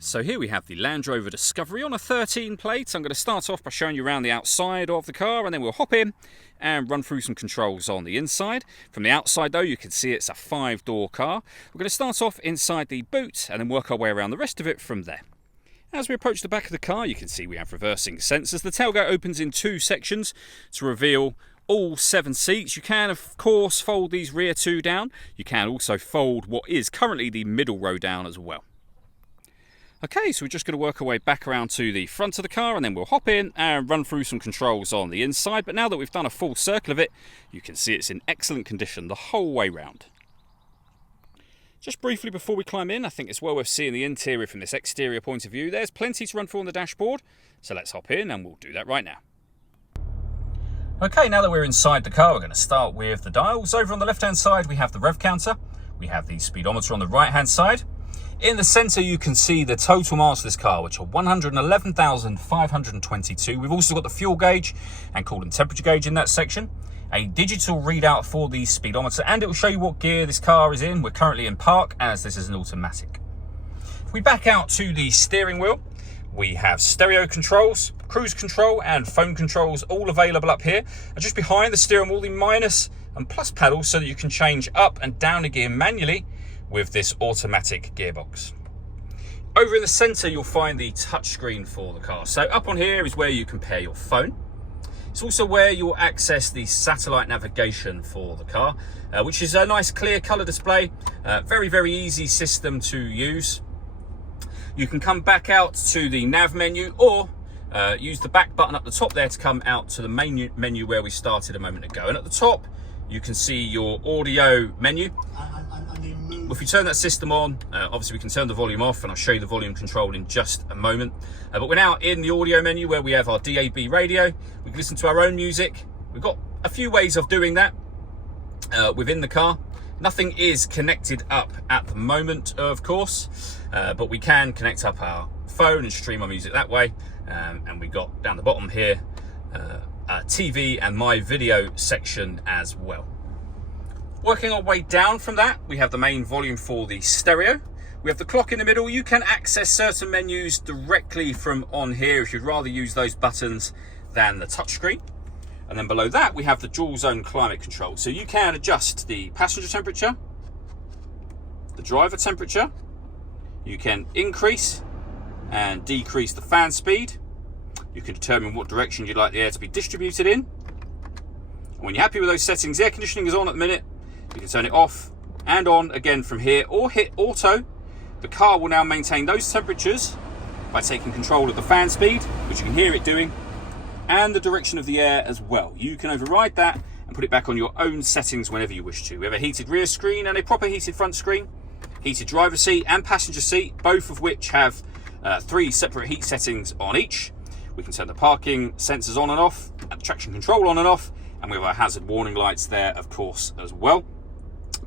So here we have the Land Rover Discovery on a 13 plate. I'm going to start off by showing you around the outside of the car, and then we'll hop in and run through some controls on the inside. From the outside though, you can see it's a 5-door car. We're going to start off inside the boot and then work our way around the rest of it from there. As we approach the back of the car, you can see we have reversing sensors. The tailgate opens in 2 sections to reveal all 7 seats. You can of course fold these rear 2 down. You can also fold what is currently the middle row down as well. Okay, so we're just going to work our way back around to the front of the car, and then we'll hop in and run through some controls on the inside. But now that we've done a full circle of it, you can see it's in excellent condition the whole way round. Just briefly before we climb in, I think it's well worth seeing the interior from this exterior point of view. There's plenty to run through on the dashboard, so let's hop in and we'll do that right now. Okay, now that we're inside the car, we're going to start with the dials. Over on the left-hand side, we have the rev counter. We have the speedometer on the right-hand side. In the centre, you can see the total miles of this car, which are 111,522. We've also got the fuel gauge and coolant temperature gauge in that section. A digital readout for the speedometer, and it will show you what gear this car is in. We're currently in park, as this is an automatic. If we back out to the steering wheel, we have stereo controls, cruise control and phone controls all available up here. And just behind the steering wheel, the minus and plus pedals so that you can change up and down a gear manually with this automatic gearbox. Over in the centre, you'll find the touchscreen for the car. So up on here is where you can pair your phone. It's also where you'll access the satellite navigation for the car, which is a nice clear colour display. Very, very easy system to use. You can come back out to the nav menu, or use the back button up the top there to come out to the main menu where we started a moment ago. And at the top, you can see your audio menu. If you turn that system on, obviously we can turn the volume off, and I'll show you the volume control in just a moment. But we're now in the audio menu where we have our DAB radio. We can listen to our own music. We've got a few ways of doing that within the car. Nothing is connected up at the moment, of course, but we can connect up our phone and stream our music that way. And we've got down the bottom here a TV and my video section as well. Working our way down from that, we have the main volume for the stereo. We have the clock in the middle. You can access certain menus directly from on here if you'd rather use those buttons than the touchscreen. And then below that, we have the dual zone climate control. So you can adjust the passenger temperature, the driver temperature. You can increase and decrease the fan speed. You can determine what direction you'd like the air to be distributed in. And when you're happy with those settings, the air conditioning is on at the minute. You can turn it off and on again from here, or hit auto. The car will now maintain those temperatures by taking control of the fan speed, which you can hear it doing, and the direction of the air as well. You can override that and put it back on your own settings whenever you wish to. We have a heated rear screen and a proper heated front screen, heated driver seat and passenger seat, both of which have 3 separate heat settings on each. We can turn the parking sensors on and off, and the traction control on and off, and we have our hazard warning lights there, of course, as well.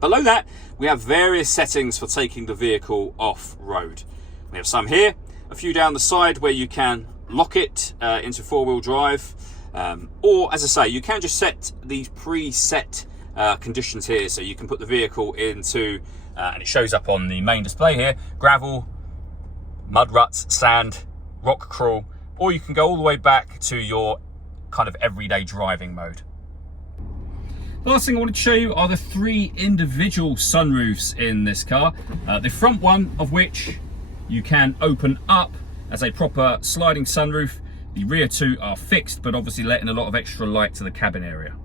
Below that, we have various settings for taking the vehicle off-road. We have some here, a few down the side where you can lock it into 4-wheel drive, or as I say, you can just set these preset conditions here. So you can put the vehicle into, and it shows up on the main display here, gravel, mud ruts, sand, rock crawl, or you can go all the way back to your kind of everyday driving mode. The last thing I wanted to show you are the 3 individual sunroofs in this car. The front one of which you can open up as a proper sliding sunroof. The rear 2 are fixed, but obviously letting a lot of extra light to the cabin area.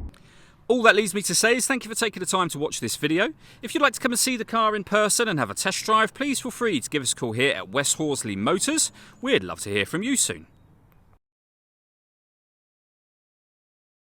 All that leaves me to say is thank you for taking the time to watch this video. If you'd like to come and see the car in person and have a test drive, please feel free to give us a call here at West Horsley Motors. We'd love to hear from you soon.